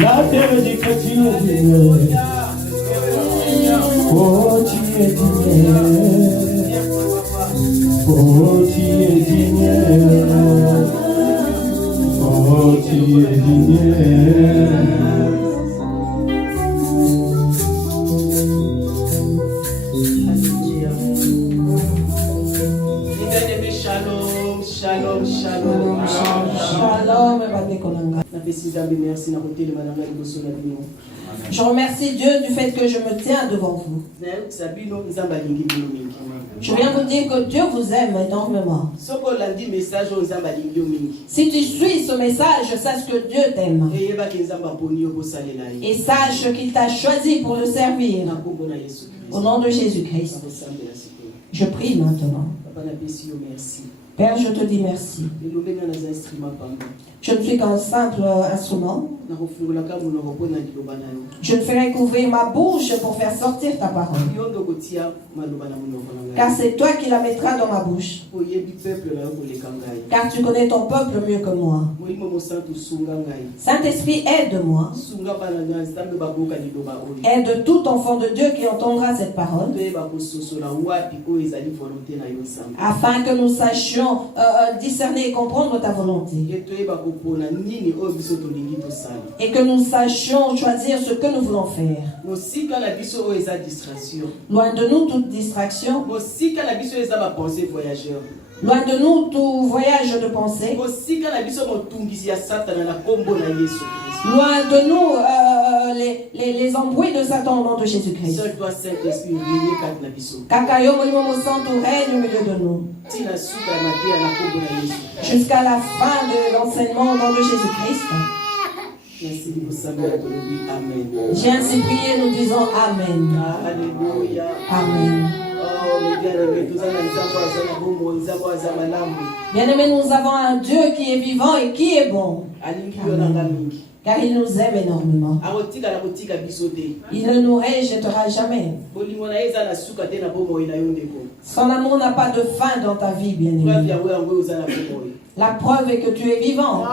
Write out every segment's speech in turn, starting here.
La terre dit que tu es digne. Oh, tu es digne. Oh, tu es digne. Oh, tu es digne. Shalom, shalom, shalom. Je remercie Dieu du fait que je me tiens devant vous. Je viens vous dire que Dieu vous aime énormément. Si tu suis ce message, sache que Dieu t'aime. Et sache qu'il t'a choisi pour le servir. Au nom de Jésus-Christ. Je prie maintenant. Père, je te dis merci. Je ne suis qu'un simple instrument. Je ne ferai qu'ouvrir ma bouche pour faire sortir ta parole. Car c'est toi qui la mettras dans ma bouche. Car tu connais ton peuple mieux que moi. Saint-Esprit, aide-moi. Aide tout enfant de Dieu qui entendra cette parole. Afin que nous sachions discerner et comprendre ta volonté. Et que nous sachions choisir ce que nous voulons faire. Loin de nous toute distraction. Loin de nous tout voyage de pensée. Loin de nous les embrouilles de Satan au nom de Jésus-Christ. Kakayo Molimo Santo règne au milieu de nous. Jusqu'à la fin de l'enseignement au nom de Jésus-Christ. J'ai ainsi prié, nous disons Amen. Alléluia. Amen. Bien-aimés, nous avons un Dieu qui est vivant et qui est bon. Amen. Car il nous aime énormément. Il ne nous rejettera jamais. Son amour n'a pas de fin dans ta vie, bien-aimé. La preuve est que tu es vivant.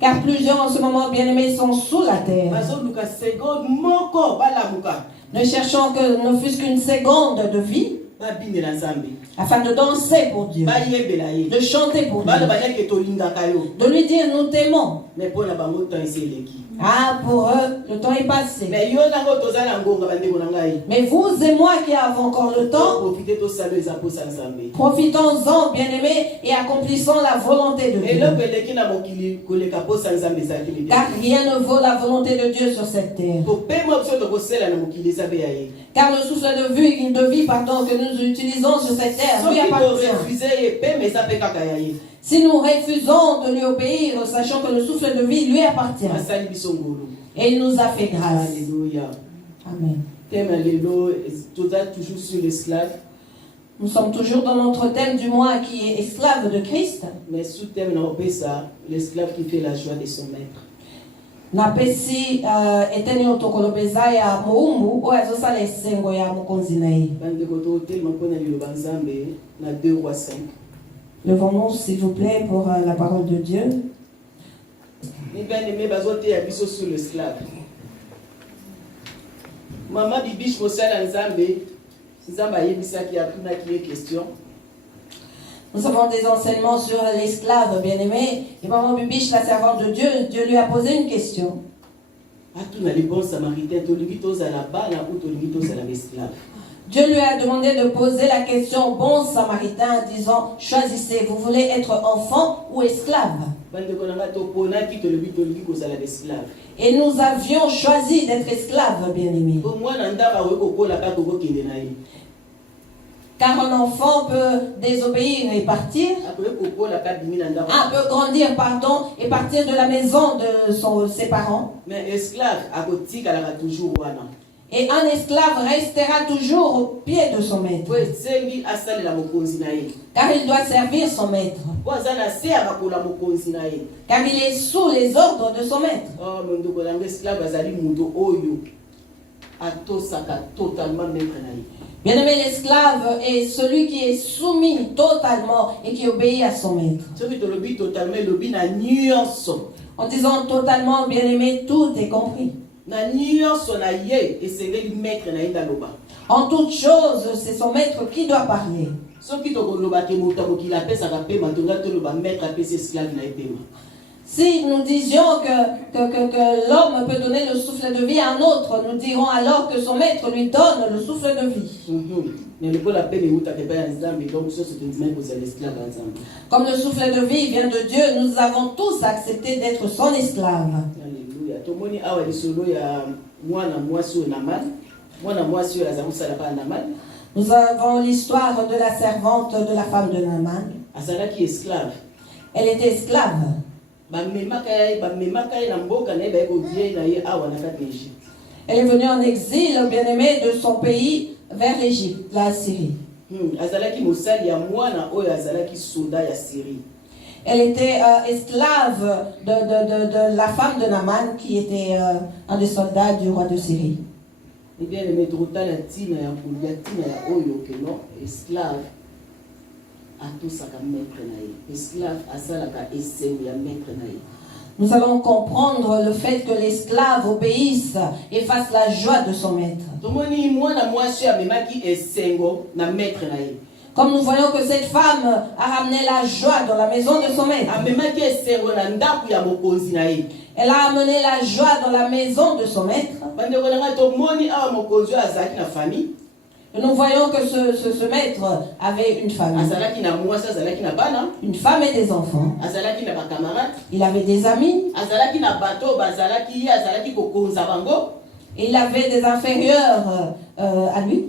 Car plusieurs en ce moment, bien-aimés, sont sous la terre. Ne cherchons que ne fût-ce qu'une seconde de vie. Afin de danser pour Dieu, de chanter pour Dieu, de lui dire nous t'aimons. Ah, pour eux, le temps est passé. Mais vous et moi qui avons encore le temps, profitons-en, bien-aimés, et accomplissons la volonté de Dieu. Car rien ne vaut la volonté de Dieu sur cette terre. Car le souffle de vie que nous utilisons sur cette terre lui appartient. Si nous refusons de lui obéir, sachant que le souffle de vie lui appartient. Et il nous a fait grâce. Alléluia. Amen. Toujours sur l'esclave. Nous sommes toujours dans notre thème du mois qui est esclave de Christ. Mais sous-thème, on appelle ça l'esclave qui fait la joie de son maître. Napesi eteni otokolopeza ya muumbu o azosala esengo ya mukonzi na ye. Levons-nous s'il vous plaît pour la parole de Dieu. Maman Bibiche Mosala Nzambe, Nzamba Yebisaki a pris question. Nous avons des enseignements sur l'esclave bien-aimé. Et maman Bibiche, la servante de Dieu, Dieu lui a posé une question. Dieu lui a demandé de poser la question au bon samaritain en disant, choisissez, vous voulez être enfant ou esclave? Et nous avions choisi d'être esclaves, bien-aimés. Car un enfant peut désobéir et partir. Peut grandir, et partir de la maison de ses parents. Mais esclave, et un esclave restera toujours au pied de son maître. Car il doit servir son maître. Car il est sous les ordres de son maître. Bien-aimé, l'esclave est celui qui est soumis totalement et qui obéit à son maître. En disant totalement, bien-aimé, tout est compris. En toute chose, c'est son maître qui doit parler. Si nous disions que l'homme peut donner le souffle de vie à un autre, nous dirons alors que son maître lui donne le souffle de vie. Comme le souffle de vie vient de Dieu, nous avons tous accepté d'être son esclave. Nous avons l'histoire de la servante de la femme de Naaman. Elle était esclave. Elle est venue en exil, bien-aimé, de son pays vers l'Égypte, la Syrie. Elle était esclave de la femme de Naaman, qui était un des soldats du roi de Syrie. Esclave. Nous allons comprendre le fait que l'esclave obéisse et fasse la joie de son maître. Comme nous voyons que cette femme a ramené la joie dans la maison de son maître. Elle a amené la joie dans la maison de son maître. Nous voyons que ce maître avait une famille. Une femme et des enfants. Il avait des amis. Et il avait des inférieurs à lui.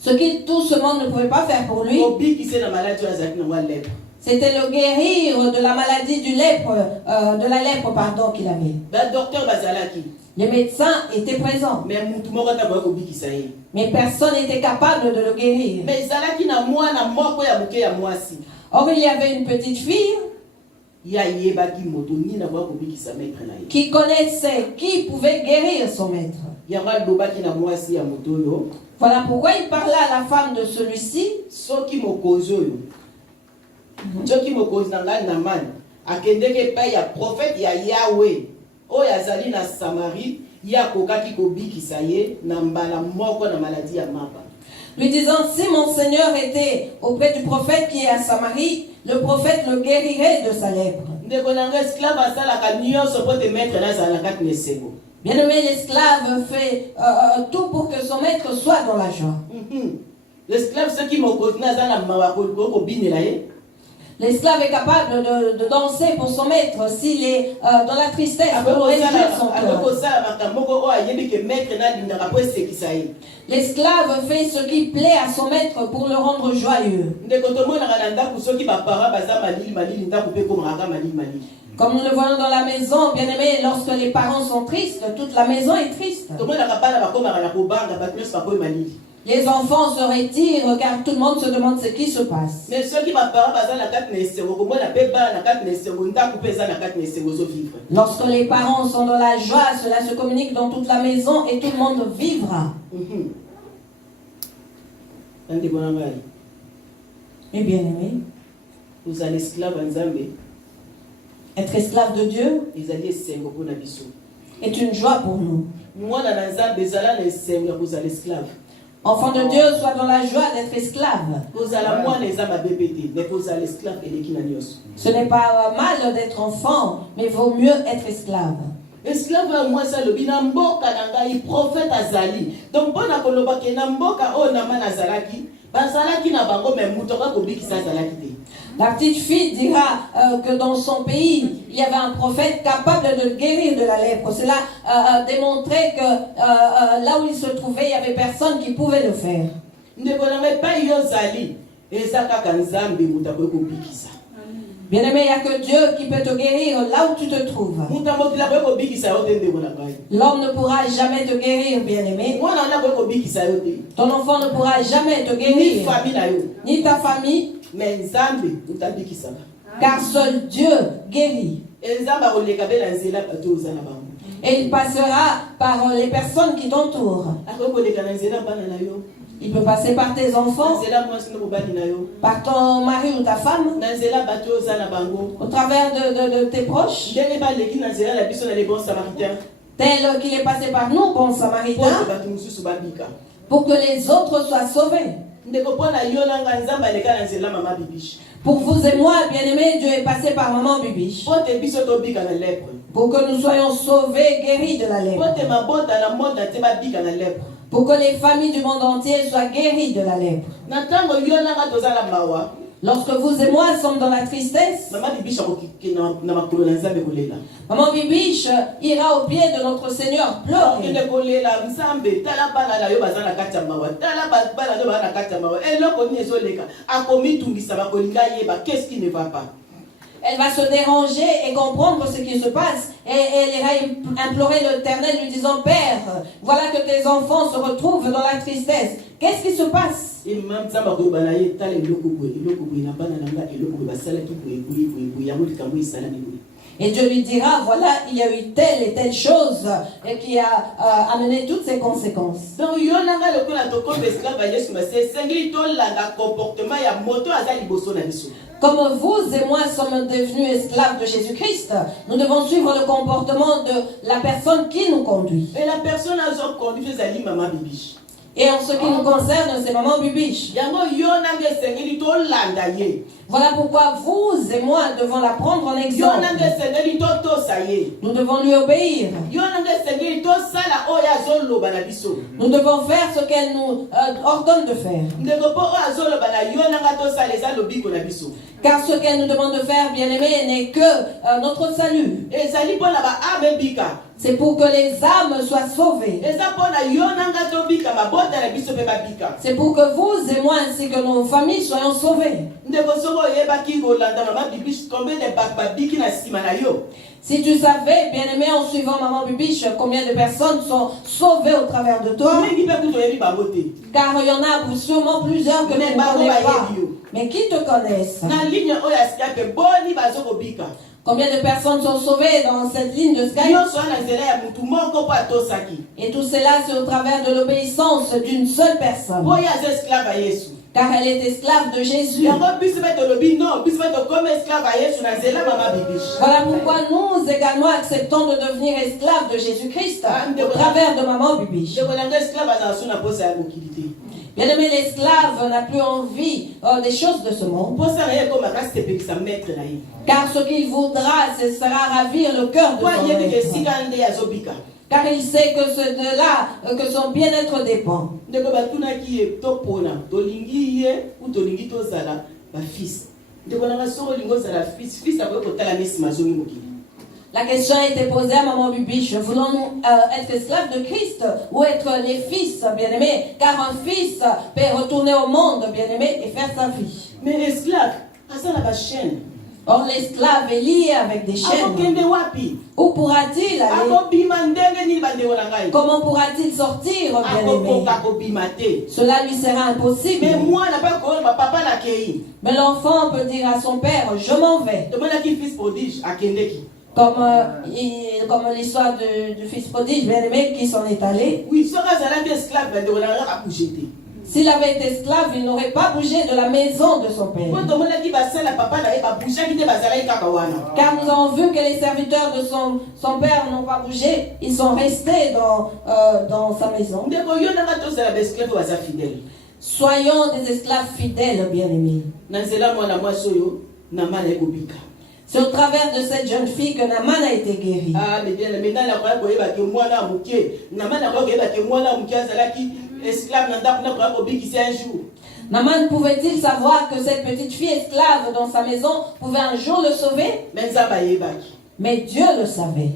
Ce que tout ce monde ne pouvait pas faire pour lui, c'était le guérir de la maladie du lèpre, de la lèpre qu'il avait. Les médecins étaient présents. Mais personne n'était capable de le guérir. Or, il y avait une petite fille qui connaissait qui pouvait guérir son maître. Voilà pourquoi il parlait à la femme de celui-ci. Lui disant, si mon Seigneur était auprès du prophète qui est à Samarie, le prophète le guérirait de sa lèpre. Bien-aimé, l'esclave fait tout pour que son maître soit dans la joie. L'esclave, ce qui L'esclave est capable de danser pour son maître s'il est dans la tristesse pour réjouir son cœur. L'esclave fait ce qui plaît à son maître pour le rendre joyeux. Comme nous le voyons dans la maison, bien aimé, lorsque les parents sont tristes, toute la maison est triste. Les enfants se retirent car tout le monde se demande ce qui se passe. Lorsque les parents sont dans la joie, cela se communique dans toute la maison et tout le monde vivra. Et bien aimé, vous allez esclave en Zambé. Être esclave de Dieu est une joie pour nous. Enfant de Dieu, sois dans la joie d'être esclave. Ce n'est pas mal d'être enfant, mais il vaut mieux être esclave. Esclave moi ça le binamboka nangai prophète azali. Donc bona koloba ke namboka o na manazalaki, bazalaki na bango mais mutoka kobikisa zalaki te. La petite fille dira que dans son pays, il y avait un prophète capable de guérir de la lèpre. Cela démontrait que là où il se trouvait, il n'y avait personne qui pouvait le faire. Bien-aimé, il n'y a que Dieu qui peut te guérir là où tu te trouves. L'homme ne pourra jamais te guérir, bien-aimé. Ton enfant ne pourra jamais te guérir. Ni ta famille. Car seul Dieu guérit. Et il passera par les personnes qui t'entourent. Il peut passer par tes enfants, par ton mari ou ta femme, au travers de tes proches, tel qu'il est passé par nous, bon samaritain, pour que les autres soient sauvés. Pour vous et moi, bien-aimés, Dieu est passé par maman Bibiche. Pour que nous soyons sauvés, guéris de la lèpre. Pour que les familles du monde entier soient guéries de la lèpre. Lorsque vous et moi sommes dans la tristesse, maman Bibiche ira au pied de notre Seigneur pleurer. Qu'est-ce qui ne va pas? Elle va se déranger et comprendre ce qui se passe. Et elle ira implorer l'Éternel lui disant, Père, voilà que tes enfants se retrouvent dans la tristesse. Qu'est-ce qui se passe? Et Dieu lui dira, voilà, il y a eu telle et telle chose et qui a amené toutes ces conséquences. Comme vous et moi sommes devenus esclaves de Jésus-Christ, nous devons suivre le comportement de la personne qui nous conduit. Et la personne a conduit maman Bibiche. Et en ce qui nous concerne, c'est maman Bibiche. Voilà pourquoi vous et moi devons la prendre en exemple. Nous devons lui obéir. Nous devons faire ce qu'elle nous ordonne de faire. Car ce qu'elle nous demande de faire, bien-aimé, n'est que notre salut. C'est pour que les âmes soient sauvées. C'est pour que vous et moi ainsi que nos familles soyons sauvées. Si tu savais, bien-aimé, en suivant maman Bibiche, combien de personnes sont sauvées au travers de toi, car il y en a sûrement plusieurs que tu ne connais pas, mais qui te connaissent. Combien de personnes sont sauvées dans cette ligne de Skype? Et tout cela, c'est au travers de l'obéissance d'une seule personne. Car elle est esclave de Jésus. Voilà pourquoi nous également acceptons de devenir esclaves de Jésus-Christ au travers de maman Bibiche. Bien-aimé, l'esclave n'a plus envie des choses de ce monde. Car ce qu'il voudra, ce sera ravir le cœur de son maître. Car il sait que c'est de là que son bien-être dépend. La question a été posée à maman Bibiche. Voulons-nous être esclaves de Christ ou être les fils, bien-aimés? Car un fils peut retourner au monde, bien-aimé, et faire sa vie. Mais l'esclave, ça n'a pas de chaîne. Or, l'esclave est lié avec des chaînes. Où pourra-t-il aller? Comment pourra-t-il sortir, bien-aimé? Cela lui sera impossible. Mais l'enfant peut dire à son père, je m'en vais. Comme l'histoire du fils prodige, bien-aimé, qui s'en est allé. S'il avait été esclave, il n'aurait pas bougé de la maison de son père. Car nous avons vu que les serviteurs de son père n'ont pas bougé. Ils sont restés dans sa maison. Soyons des esclaves fidèles, bien-aimés. C'est au travers de cette jeune fille que Naaman a été guéri. Ah, mais bien, Naaman pouvait-il savoir que cette petite fille esclave dans sa maison pouvait un jour le sauver? Mais Dieu le savait.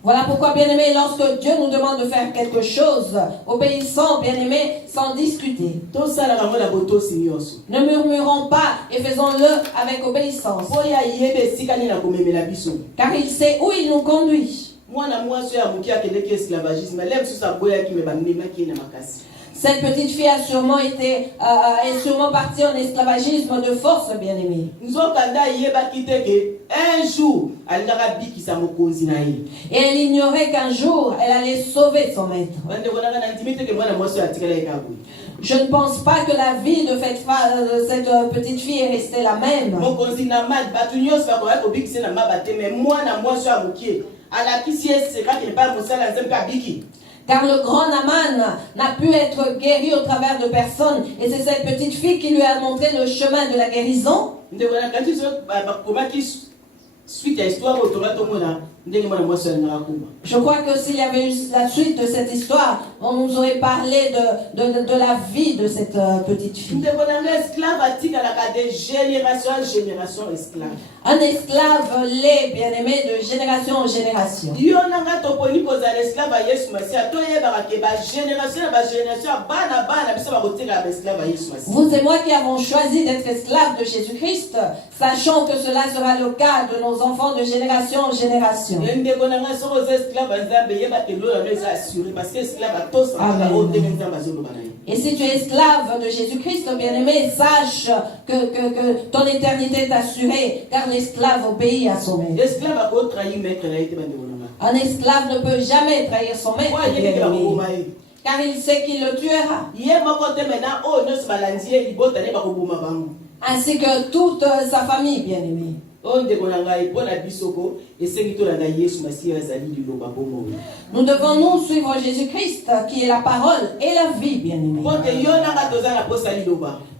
Voilà pourquoi, bien-aimés, lorsque Dieu nous demande de faire quelque chose, obéissons, bien-aimés, sans discuter. Ne murmurons pas et faisons-le avec obéissance. Car il sait où il nous Cette petite fille a sûrement été, est sûrement partie en esclavagisme de force, bien-aimé. Un jour, et elle ignorait qu'un jour, elle allait sauver son maître. Je ne pense pas que la vie de cette petite fille est restée la même. Car le grand Naman n'a pu être guéri au travers de personne. Et c'est cette petite fille qui lui a montré le chemin de la guérison. Je crois que s'il y avait eu la suite de cette histoire, on nous aurait parlé de la vie de cette petite fille. Un esclave l'est, bien-aimé, de génération en génération. Vous et moi qui avons choisi d'être esclaves de Jésus-Christ, sachant que cela sera le cas de nos enfants de génération en génération. Amen. Et si tu es esclave de Jésus-Christ, bien-aimé, sache que ton éternité est assurée, car l'esclave obéit à son maître. Un esclave ne peut jamais trahir son maître, bien-aimé, car il sait qu'il le tuera. Ainsi que toute sa famille, bien-aimé. Nous devons nous suivre Jésus-Christ qui est la parole et la vie, bien-aimés.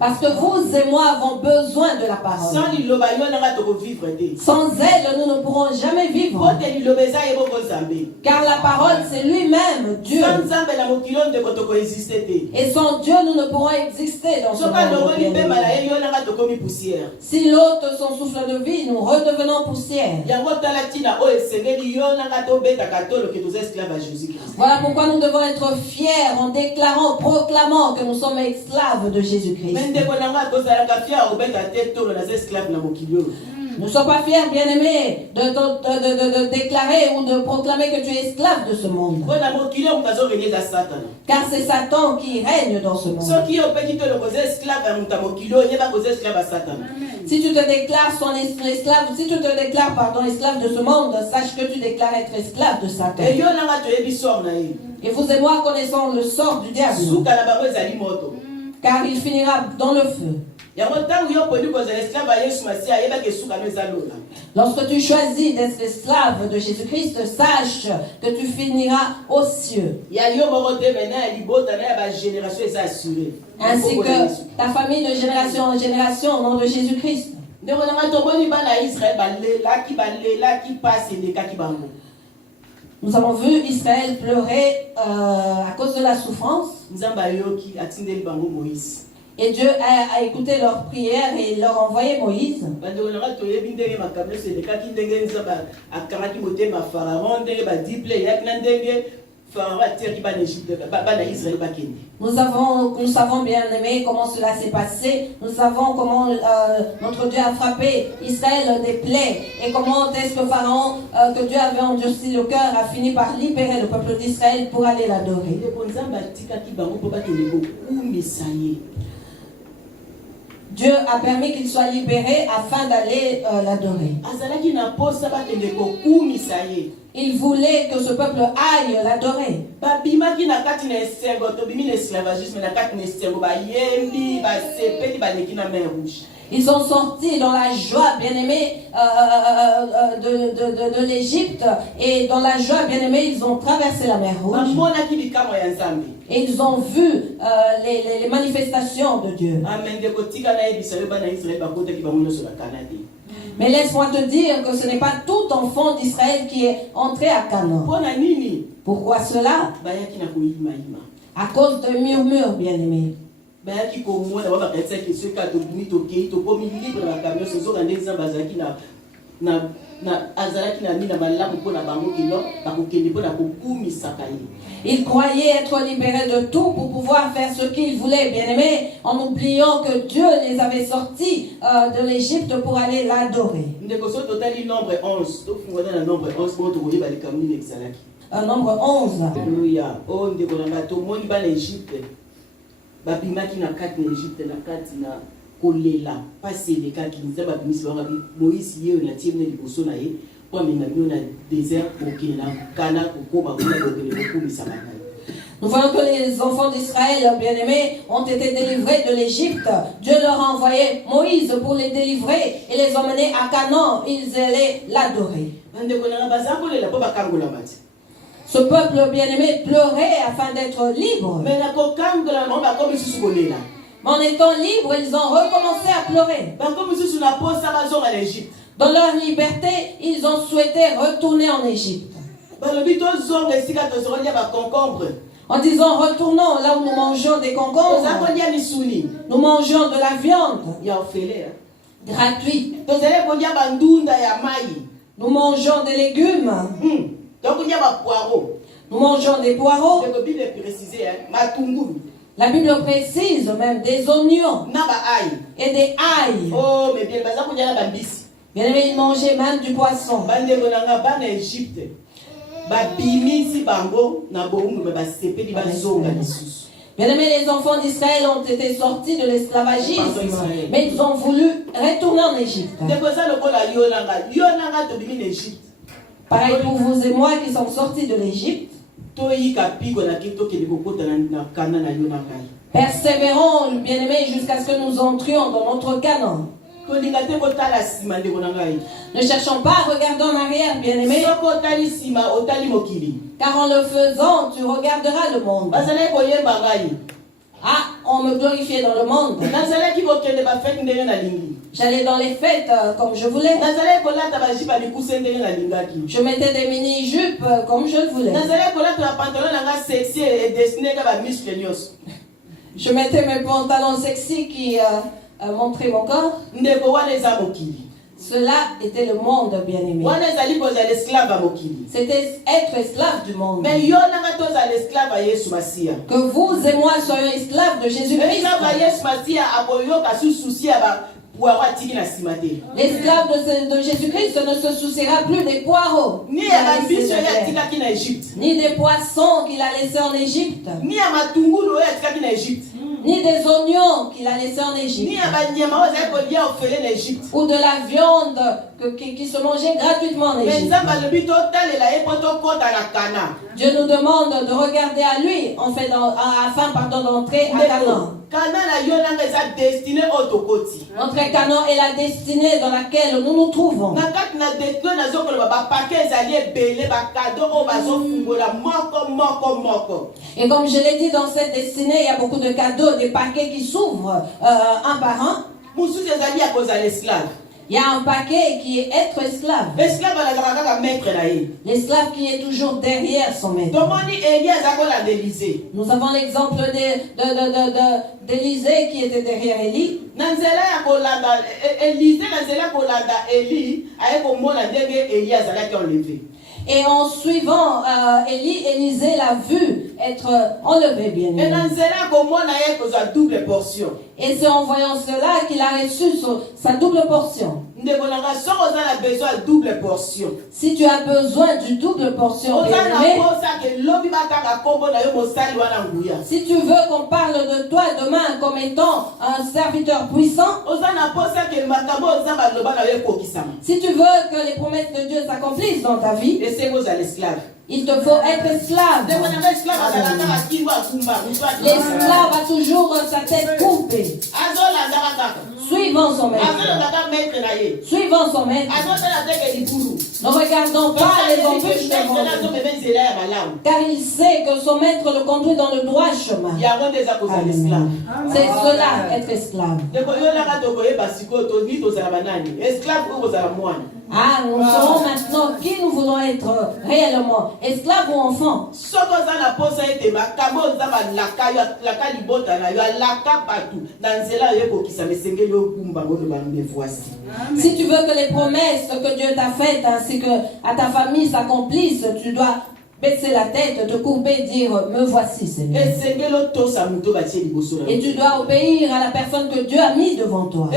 Parce que vous et moi avons besoin de la parole. Sans elle, nous ne pourrons jamais vivre. Car la parole, c'est lui-même, Dieu. Et sans Dieu, nous ne pourrons exister dans ce monde. Si l'ôte son souffle de vie, nous redevenons poussière. Voilà pourquoi nous devons être fiers en déclarant, proclamant que nous sommes esclaves de Jésus-Christ. Ne sois pas fier, bien-aimé, de déclarer ou de proclamer que tu es esclave de ce monde. Car c'est Satan qui règne dans ce monde. Si tu te déclares esclave, si tu te déclares, esclave de ce monde, sache que tu déclares être esclave de Satan. Et vous et moi connaissons le sort du diable. Car il finira dans le feu. Lorsque tu choisis d'être esclave de Jésus-Christ, sache que tu finiras aux cieux. Ainsi que ta famille de génération en génération au nom de Jésus-Christ. Nous avons vu Israël pleurer à cause de la souffrance. Et Dieu a écouté leurs prières et leur a envoyé Moïse. Nous savons bien aimé comment cela s'est passé. Nous savons comment notre Dieu a frappé Israël des plaies. Et comment est-ce que Pharaon, que Dieu avait endurci le cœur, a fini par libérer le peuple d'Israël pour aller l'adorer. Dieu a permis qu'il soit libéré afin d'aller l'adorer. Il voulait que ce peuple aille l'adorer. Ils sont sortis dans la joie, bien-aimée, de l'Égypte. Et dans la joie, bien-aimée, ils ont traversé la mer Rouge. Et ils ont vu les manifestations de Dieu. Mais laisse-moi te dire que ce n'est pas tout enfant d'Israël qui est entré à Canaan. Pourquoi cela? À cause de murmures, bien-aimés. Ils croyaient être libérés de tout pour pouvoir faire ce qu'ils voulaient, bien-aimés, en oubliant que Dieu les avait sortis de l'Égypte pour aller l'adorer. Nombre 11. Alléluia. babimaki na kati na Égypte na kati na kolela pasi elekaki nzambe abimisi bango abi Moïse ye na tie mene liboso na ye po amenga bino na désert kokende na kana kokoma kuna kokende kokumisa bango. Nous voyons que les enfants d'Israël, bien-aimés, ont été délivrés de l'Égypte. Dieu leur a envoyé Moïse pour les délivrer et les emmener à Canaan. Ils allaient l'adorer. Ce peuple bien-aimé pleurait afin d'être libre. Mais en étant libres, ils ont recommencé à pleurer. Dans leur liberté, ils ont souhaité retourner en Égypte. En disant, retournons là où nous mangeons des concombres. Nous mangeons de la viande gratuite. Nous mangeons des légumes. Nous mangeons des poireaux. La Bible précise même des oignons et des ails. Bien aimé, ils mangeaient même du poisson. Bien aimé, les enfants d'Israël ont été sortis de l'esclavagisme, mais ils ont voulu retourner en Égypte. Pareil pour vous et moi qui sommes sortis de l'Égypte. Persévérons, bien aimé, jusqu'à ce que nous entrions dans notre Canaan. Ne cherchons pas à regarder en arrière, bien-aimé. Car en le faisant, tu regarderas le monde. Ah, on me glorifiait dans le monde. J'allais dans les fêtes comme je voulais. Je mettais des mini-jupes comme je le voulais. Je mettais mes pantalons sexy qui montraient mon corps. Cela était le monde, bien-aimé. C'était être esclave du monde. Que vous et moi soyons esclaves de Jésus-Christ. L'esclave de Jésus-Christ ne se souciera plus des poireaux, ni des poissons qu'il a laissés en Égypte, ni des oignons qu'il a laissés en Égypte, ou de la viande qui se mangeait gratuitement en Égypte. Dieu nous demande de regarder à lui afin d'entrer à Canaan. Notre Canaan est la destinée dans laquelle nous nous trouvons. Et comme je l'ai dit, dans cette destinée, il y a beaucoup de cadeaux, des paquets qui s'ouvrent un par un. Il y a un paquet qui est être esclave. L'esclave qui est toujours derrière son maître. Nous avons l'exemple d'Élisée qui était derrière Élie. Et en suivant Élie, Élisée l'a vu être enlevé, bien aimé. Et c'est en voyant cela qu'il a reçu sa double portion. Si tu as besoin du double portion, bien aimé, si tu veux qu'on parle de toi demain comme étant un serviteur puissant, si tu veux que les promesses de Dieu s'accomplissent dans ta vie, il te faut être esclave. L'esclave a toujours sa tête coupée, suivant son maître. Suivant son maître. Ne regardons pas les embûches devant lui, car il sait que son maître le conduit dans le droit chemin. C'est cela, être esclave. Ah, nous saurons maintenant qui nous voulons être réellement, esclaves ou enfants. Si tu veux que les promesses que Dieu t'a faites ainsi que à ta famille s'accomplissent, tu dois baisser la tête, te courber, dire me voici Seigneur. Et tu dois obéir à la personne que Dieu a mis devant toi.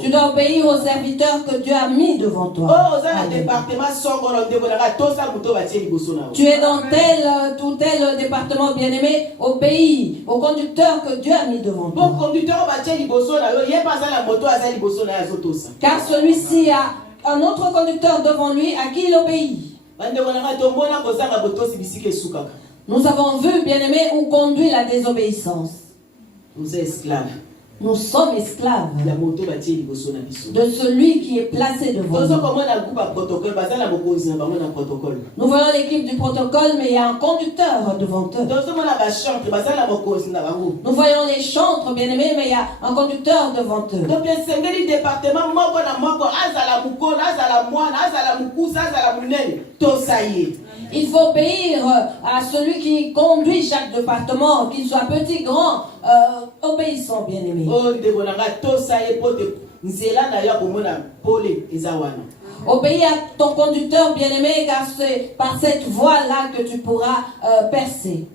Tu dois obéir au serviteur que Dieu a mis devant toi. Tu es dans tel ou tel département bien-aimé, obéis au conducteur que Dieu a mis devant toi. Car celui-ci a un autre conducteur devant lui à qui il obéit. Nous avons vu, bien-aimés, où conduit la désobéissance. Vous êtes esclaves. Nous sommes esclaves de celui qui est placé devant nous. Nous voyons l'équipe du protocole, mais il y a un conducteur devant eux. Nous voyons les chantres, bien-aimés, mais il y a un conducteur devant eux. Il faut obéir à celui qui conduit chaque département, qu'il soit petit, grand, obéissant, bien-aimé. Obéis à ton conducteur, bien-aimé, car c'est par cette voie-là que tu pourras percer.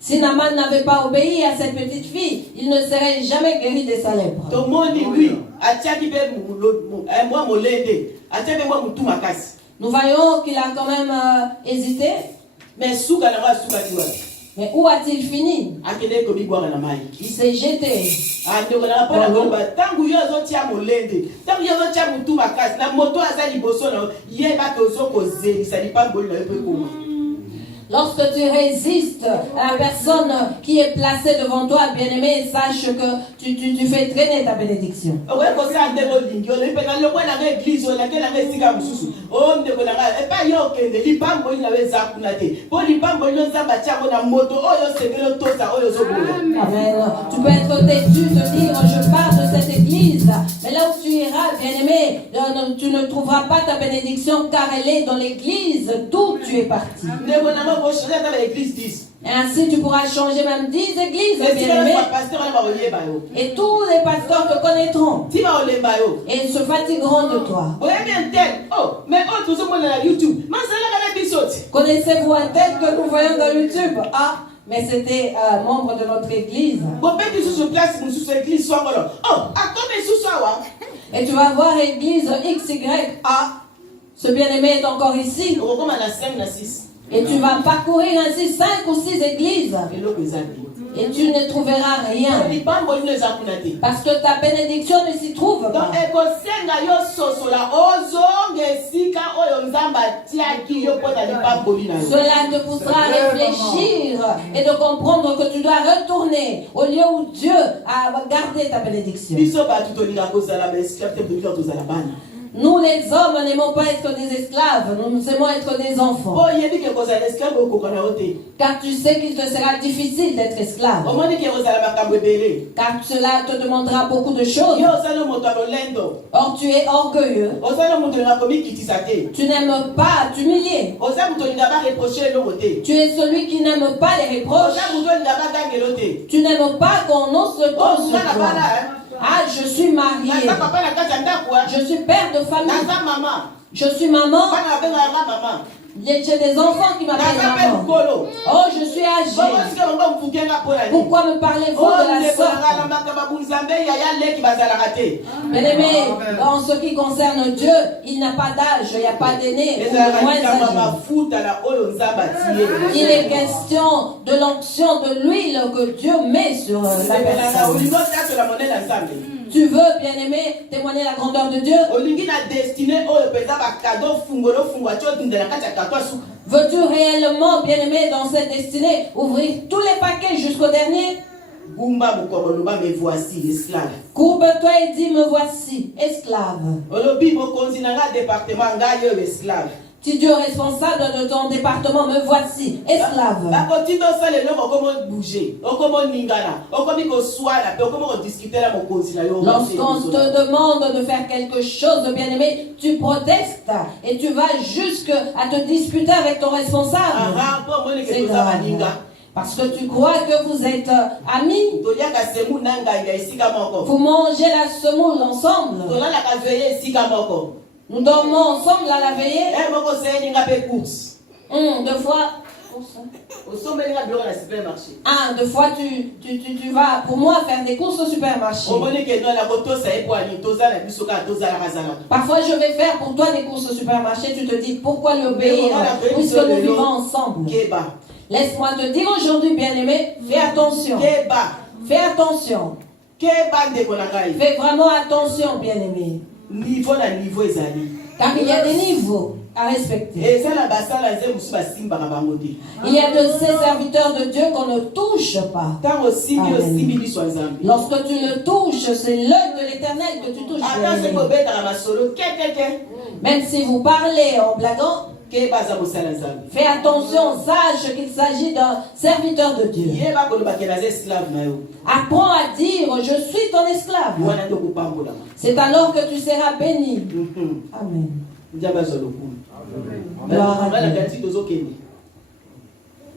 Si Naaman n'avait pas obéi à cette petite fille, il ne serait jamais guéri de sa lèpre. Nous voyons qu'il a quand même hésité. Mais où a-t-il fini? Il s'est jeté. Lorsque tu résistes à la personne qui est placée devant toi, bien-aimé, sache que tu fais traîner ta bénédiction. Amen. Tu peux être têtu, te dire je pars de cette église, mais là où tu iras, bien-aimé, tu ne trouveras pas ta bénédiction car elle est dans l'église d'où tu es parti. Et ainsi tu pourras changer même 10 églises, bien-aimé. Et tous les pasteurs te connaîtront. Et ils se fatigueront de toi. Connaissez-vous un tel que nous voyons dans YouTube? Ah, mais c'était membre de notre église. Et tu vas voir église XY. Ah, ce bien-aimé est encore ici. Et tu vas parcourir ainsi 5 ou 6 églises. Et tu ne trouveras rien. Parce que ta bénédiction ne s'y trouve pas. Cela te poussera à réfléchir et de comprendre que tu dois retourner au lieu où Dieu a gardé ta bénédiction. Nous les hommes n'aimons pas être des esclaves, nous aimons être des enfants. Car tu sais qu'il te sera difficile d'être esclave. Car cela te demandera beaucoup de choses. Or tu es orgueilleux. Tu n'aimes pas t'humilier. Tu es celui qui n'aime pas les reproches. Tu n'aimes pas qu'on ose se tomber sur toi. Ah, je suis marié. Je suis père de famille. Je suis maman. J'ai des enfants qui m'appellent maman. Oh, je suis âgée. Pourquoi me parlez-vous de la sorte? Bien-aimé, en ce qui concerne Dieu, il n'a pas d'âge, il n'y a pas d'aîné ou de moins âgé. Il est question de l'onction de l'huile que Dieu met sur la personne. Tu veux, bien-aimé, témoigner la grandeur de Dieu? Veux-tu réellement, bien-aimé, dans cette destinée, ouvrir tous les paquets jusqu'au dernier? Courbe-toi et dis, me voici, esclave. Si Dieu est responsable de ton département, me voici, esclave. Lorsqu'on te demande de faire quelque chose de bien-aimé, tu protestes et tu vas jusqu'à te disputer avec ton responsable. C'est grave. Parce que tu crois que vous êtes amis. Vous mangez la semoule ensemble. Nous dormons ensemble à la veillée. Deux fois. Deux fois tu vas pour moi faire des courses au supermarché. Parfois je vais faire pour toi des courses au supermarché. Tu te dis pourquoi lui obéir puisque nous vivons ensemble. Laisse-moi te dire aujourd'hui, bien-aimé, fais attention. Fais attention. Fais vraiment attention, bien-aimé. Car il y a des niveaux à respecter. Il y a de ces serviteurs de Dieu qu'on ne touche pas. Amen. Lorsque tu le touches, c'est l'œil de l'Éternel que tu touches. Même si vous parlez en blaguant, fais attention, sache qu'il s'agit d'un serviteur de Dieu. Apprends à dire, je suis ton esclave. C'est alors que tu seras béni. Amen.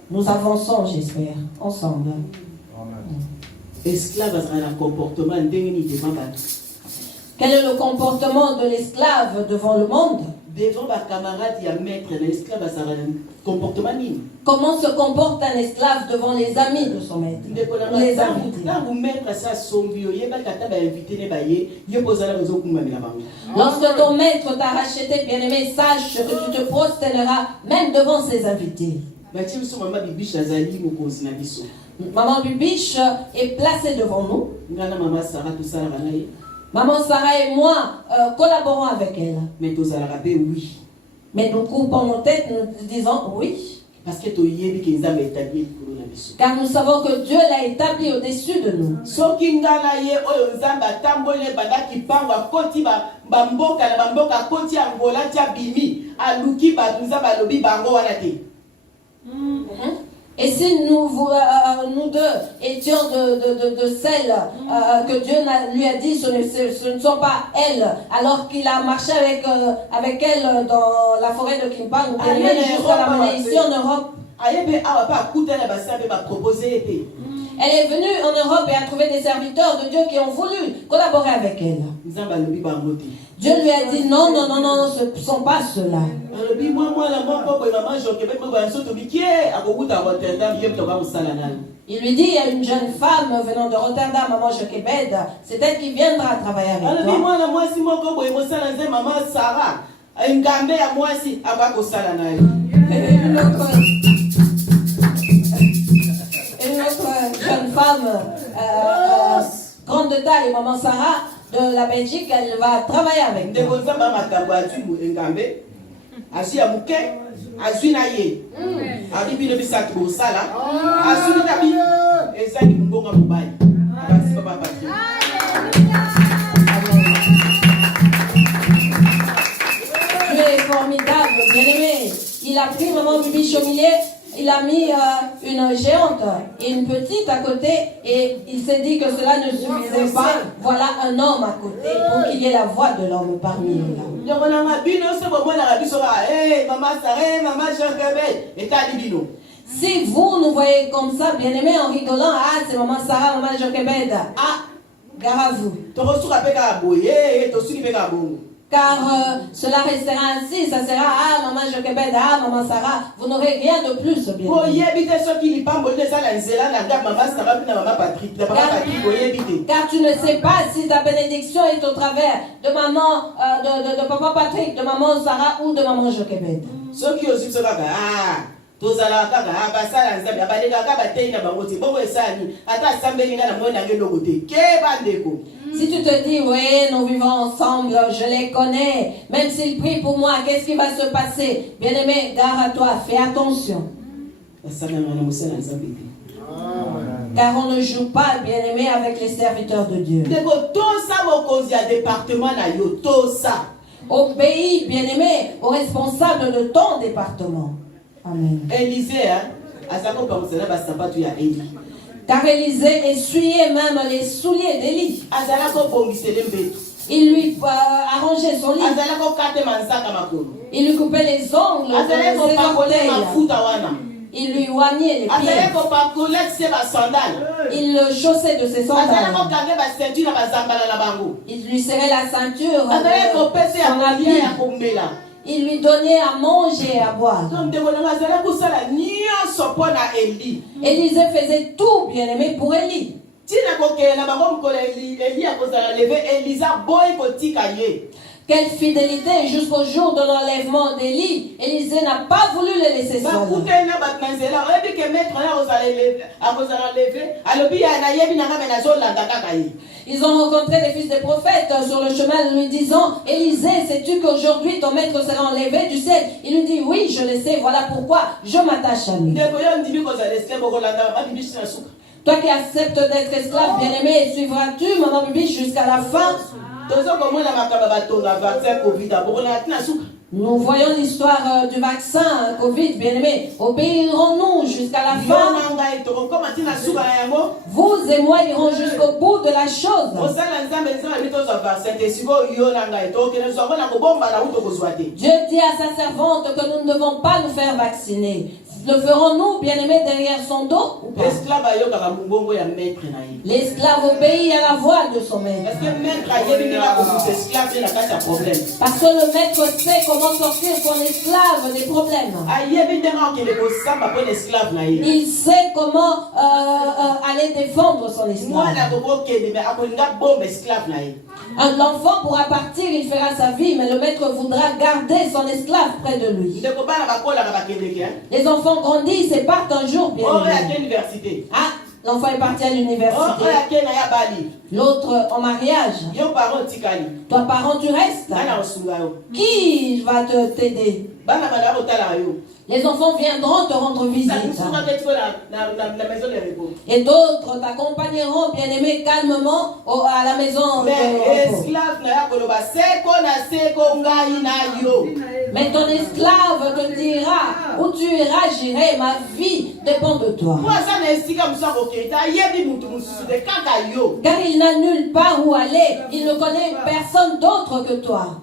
Nous avançons, j'espère, ensemble. Quel est le comportement de l'esclave devant le monde? Devant ma camarade, il y a maître, l'esclave a comportement. Comment se comporte un esclave devant les amis de son maître? Les invités. Lorsque ton maître t'a racheté, bien-aimé, sache que tu te prosterneras même devant ses invités. Maman Bibiche est placée devant nous. Maman Sarah et moi collaborons avec elle. Mais nous coupons nos têtes, nous disons oui. Car nous savons que Dieu l'a établi au-dessus de nous. Et si nous deux étions de celles que Dieu lui a dit, ce ne sont pas elles, alors qu'il a marché avec elles dans la forêt de Kimpang, jusqu'à la mener ici en Europe. Elle est venue en Europe et a trouvé des serviteurs de Dieu qui ont voulu collaborer avec elle. Dieu lui a dit non, ce ne sont pas ceux-là. Il lui dit, il y a une jeune femme venant de Rotterdam, maman Jochebed, c'est elle qui viendra travailler avec toi. Une autre jeune femme, grande de taille, maman Sarah, de la Belgique, elle va travailler avec toi. Dieu est formidable, bien-aimé. Il a pris maman Bibiche au milieu. Il a mis une géante et une petite à côté et il s'est dit que cela ne suffisait pas. Voilà un homme à côté pour qu'il y ait la voix de l'homme parmi eux. Si vous nous voyez comme ça, bien aimé, en rigolant, ah c'est maman Sarah, maman Jochebed, ah, gare à vous. Car cela restera ainsi, ça sera ah maman Jochebed, ah maman Sarah, vous n'aurez rien de plus bien. Car tu ne sais pas si ta bénédiction est au travers de maman, de papa Patrick, de maman Sarah ou de maman Jochebed. Si tu te dis, oui, nous vivons ensemble, je les connais, même s'ils prient pour moi, qu'est-ce qui va se passer? Bien-aimé, gare à toi, fais attention. Car on ne joue pas, bien-aimé, avec les serviteurs de Dieu. Obéis, bien-aimé, au responsable de ton département. Amen. Car Élisée essuyait même les souliers d'Élie. Il lui arrangeait son lit. Il lui coupait les ongles de ses orteils. Il lui oignait les pieds. Il le chaussait de ses sandales. Il lui serrait la ceinture de son habit. Il lui donnait à manger et à boire. Élisée faisait tout, bien aimé, pour Élie. Quelle fidélité jusqu'au jour de l'enlèvement d'Élie. Élisée n'a pas voulu le laisser seul. Ils ont rencontré des fils des prophètes sur le chemin lui disant, Élisée, sais-tu qu'aujourd'hui ton maître sera enlevé du ciel? Il lui dit, oui, je le sais, voilà pourquoi je m'attache à lui. Toi qui acceptes d'être esclave, bien-aimé, suivras-tu maman bibi jusqu'à la fin? Nous voyons l'histoire du vaccin Covid, bien-aimé. Obéirons-nous jusqu'à la fin? Vous et moi irons jusqu'au bout de la chose. Dieu dit à sa servante que nous ne devons pas nous faire vacciner. Le ferons-nous, bien-aimés, derrière son dos? L'esclave obéit à la voix de son maître. Parce que le maître sait comment sortir son esclave des problèmes. Il sait comment aller défendre son esclave. L'enfant pourra partir, il fera sa vie, mais le maître voudra garder son esclave près de lui. Les enfants grandissent et partent un jour, bien aimé. Ah, l'enfant est parti à l'université. L'autre en mariage. Toi, parent, tu restes. Qui va t'aider? Les enfants viendront te rendre visite. Et d'autres t'accompagneront, bien-aimé, calmement à la maison de repos. Mais ton esclave te dira, où tu iras, j'irai, ma vie dépend de toi. Car il n'a nulle part où aller. Il ne connaît personne d'autre que toi.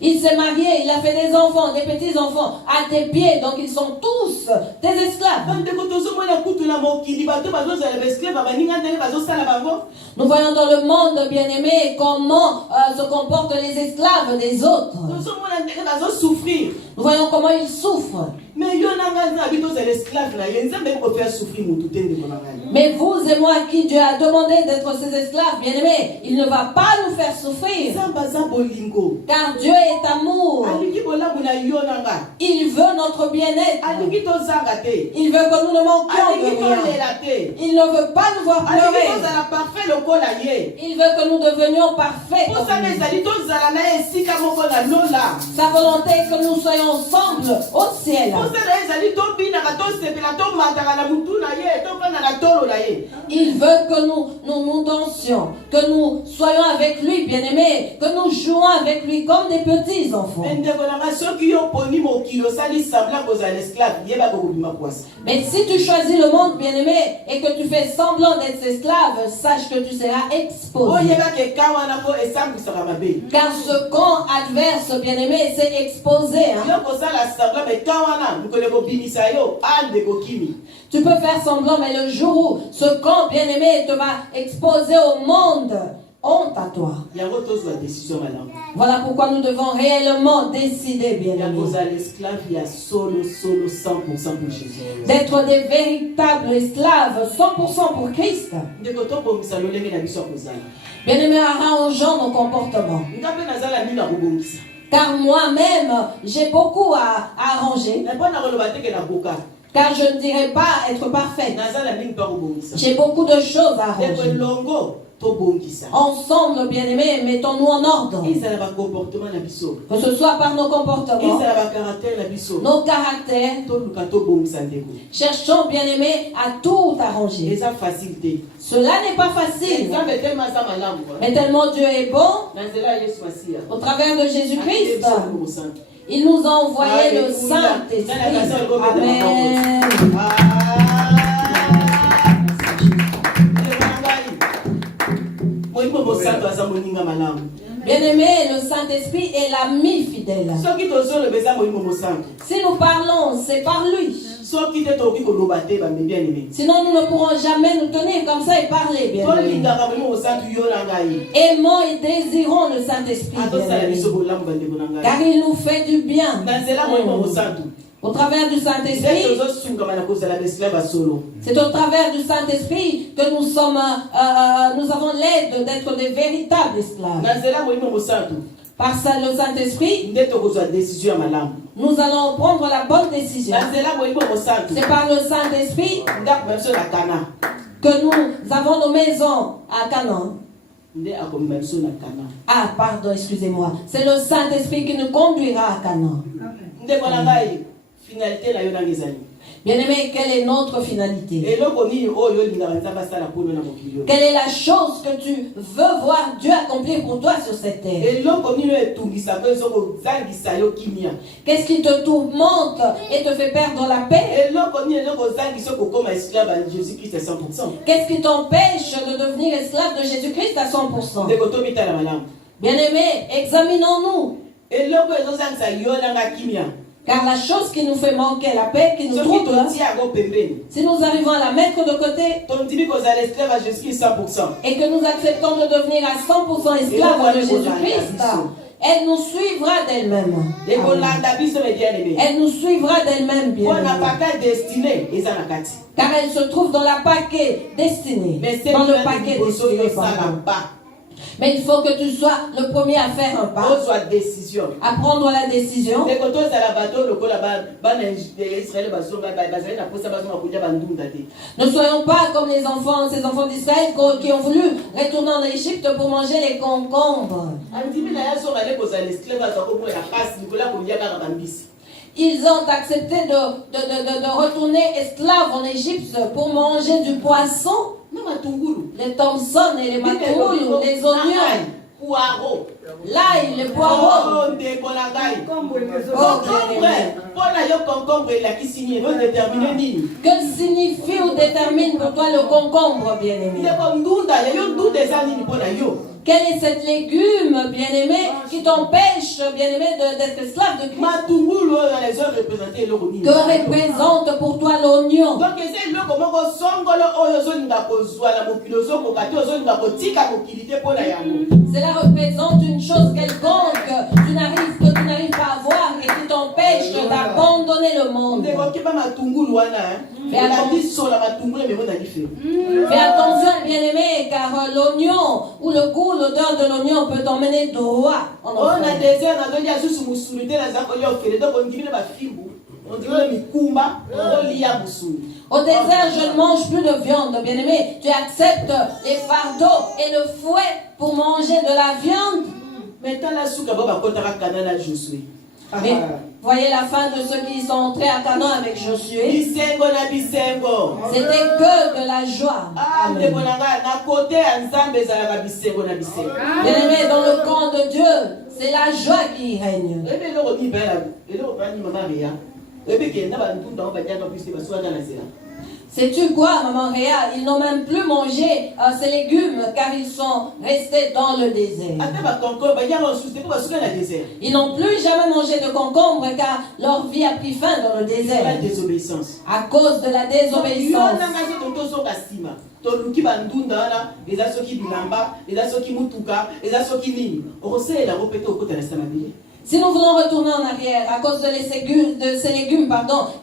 Il s'est marié, il a fait des enfants, des petits-enfants à tes pieds, donc ils sont tous tes esclaves. Nous voyons dans le monde, bien-aimé, comment se comportent les esclaves des autres. Nous voyons comment ils souffrent. Mais vous et moi, qui Dieu a demandé d'être ses esclaves, bien-aimés, il ne va pas nous faire souffrir. Car Dieu est amour. Il veut notre bien-être. Il veut que nous ne manquions de rien. Il ne veut pas nous voir pleurer. Il veut que nous devenions parfaits comme lui. Sa volonté est que nous soyons ensemble au ciel. Il veut que nous dansions, que nous soyons avec lui, bien-aimés, que nous jouons avec lui comme des petits enfants. Mais si tu choisis le monde, bien-aimé, et que tu fais semblant d'être esclave, sache que tu seras exposé. Car ce camp adverse, bien-aimé, c'est exposé. Tu peux faire semblant, mais le jour où ce camp, bien-aimé, te va exposer au monde, honte à toi. Voilà pourquoi nous devons réellement décider, bien-aimé, d'être des véritables esclaves, 100% pour Christ. Bien-aimé, arrangeons nos comportements. Car moi-même, j'ai beaucoup à arranger. Car je ne dirais pas être parfaite. J'ai beaucoup de choses à arranger. Ensemble, bien-aimés, mettons-nous en ordre. Que ce soit par nos comportements, nos caractères. Cherchons, bien-aimés, à tout arranger. Cela n'est pas facile. Mais tellement Dieu est bon, au travers de Jésus-Christ, il nous a envoyé le Saint-Esprit. Amen. Bien-aimé, le Saint-Esprit est l'ami fidèle. Si nous parlons, c'est par lui. Sinon, nous ne pourrons jamais nous tenir comme ça et parler, bien-aimé. Aimons et désirons le Saint-Esprit, car il nous fait du bien. Au travers du Saint-Esprit, c'est au travers du Saint-Esprit que nous avons l'aide d'être des véritables esclaves. Par ça, le Saint-Esprit, nous allons prendre la bonne décision. C'est par le Saint-Esprit que nous avons nos maisons à Canaan. Ah, pardon, excusez-moi. C'est le Saint-Esprit qui nous conduira à Canaan. Bien-aimé, quelle est notre finalité? Quelle est la chose que tu veux voir Dieu accomplir pour toi sur cette terre? Qu'est-ce qui te tourmente et te fait perdre la paix? Qu'est-ce qui t'empêche de devenir esclave de Jésus-Christ à 100%? Bien-aimé, examinons-nous. Car la chose qui nous fait manquer la paix, qui nous trouble, si nous arrivons à la mettre de côté et que nous acceptons de devenir à 100% esclaves de Jésus-Christ, elle nous suivra d'elle-même. Elle nous suivra d'elle-même, bien. Car elle se trouve dans la paquet destinée. Dans le paquet destiné, mais il faut que tu sois le premier à faire un pas, à prendre la décision. Ne soyons pas comme ces enfants d'Israël qui ont voulu retourner en Égypte pour manger les concombres. Ils ont accepté de retourner esclaves en Égypte pour manger du poisson, les Thompson et les Matoulou, les oignons, l'ail, les poireaux. Que signifie ou détermine pour toi le concombre, bien-aimé? Quel est cet légume, bien-aimé, qui t'empêche, bien-aimé, d'être esclave de Christ? Que représente pour toi l'oignon? Cela représente une chose quelconque que tu n'arrives pas à voir et qui t'empêche d'abandonner le monde. Fais attention, bien-aimé, car l'oignon ou le goût, l'odeur de l'oignon peut t'emmener droit en enfer. Au désert, je ne mange plus de viande, bien-aimé. Tu acceptes les fardeaux et le fouet pour manger de la viande. Mais voyez la fin de ceux qui sont entrés à Canaan avec Josué. C'était que de la joie. Bien-aimé, dans le camp de Dieu, c'est la joie qui règne. Sais-tu quoi, maman Réa? Ils n'ont même plus mangé ces légumes car ils sont restés dans le désert. Ils n'ont plus jamais mangé de concombre car leur vie a pris fin dans le désert. À cause de la désobéissance. Si nous voulons retourner en arrière à cause de ces légumes,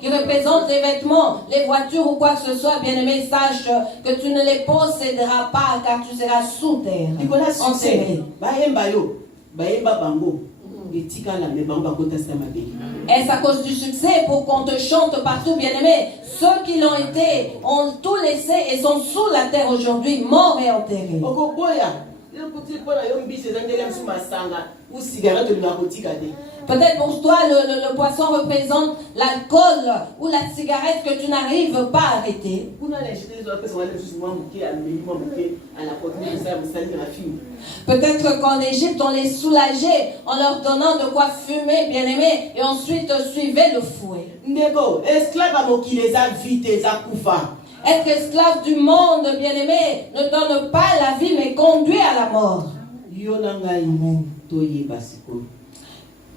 qui représentent les vêtements, les voitures ou quoi que ce soit, bien-aimé, sache que tu ne les posséderas pas car tu seras sous terre, enterré. Est-ce à cause du succès pour qu'on te chante partout, bien-aimé? Ceux qui l'ont été ont tout laissé et sont sous la terre aujourd'hui, morts et enterrés. Peut-être pour toi le poisson représente l'alcool ou la cigarette que tu n'arrives pas à arrêter. Peut-être qu'en Égypte on les soulageait en leur donnant de quoi fumer, bien aimé, et ensuite suivait le fouet. Être esclave du monde, bien aimé, ne donne pas la vie mais conduit à la mort.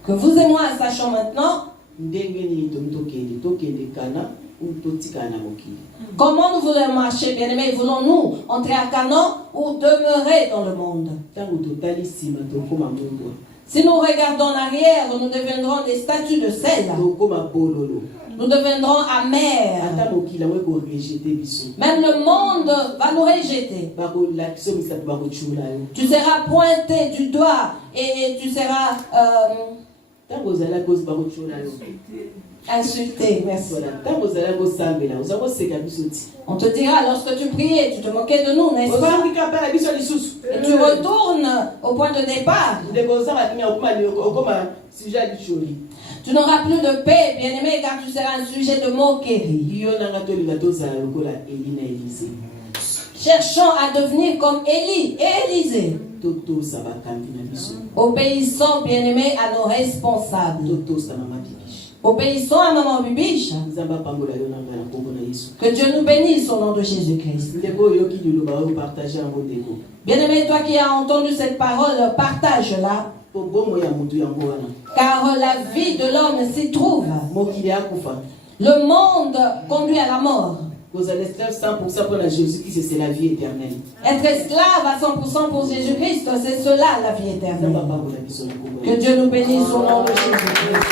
Que vous et moi sachons maintenant comment nous voulons marcher, bien-aimés. Voulons-nous entrer à Canaan ou demeurer dans le monde? Si nous regardons en arrière, nous deviendrons des statues de sel. Nous deviendrons amers. Même le monde va nous rejeter. Tu seras pointé du doigt et tu seras insulté. Merci. On te dira, lorsque tu priais, tu te moquais de nous, n'est-ce pas? Et tu retournes au point de départ. Tu n'auras plus de paix, bien-aimé, car tu seras un sujet de moquerie. Cherchons à devenir comme Élie et Élisée. Obéissons, bien-aimés, à nos responsables. Obéissons à Maman Bibiche. Que Dieu nous bénisse au nom de Jésus-Christ. Bien-aimé, toi qui as entendu cette parole, partage-la. Car la vie de l'homme s'y trouve. Le monde conduit à la mort. Être esclave 100% pour Jésus-Christ, c'est la vie éternelle. Être esclave à 100% pour Jésus-Christ, c'est cela la vie éternelle. Que Dieu nous bénisse au nom de Jésus-Christ.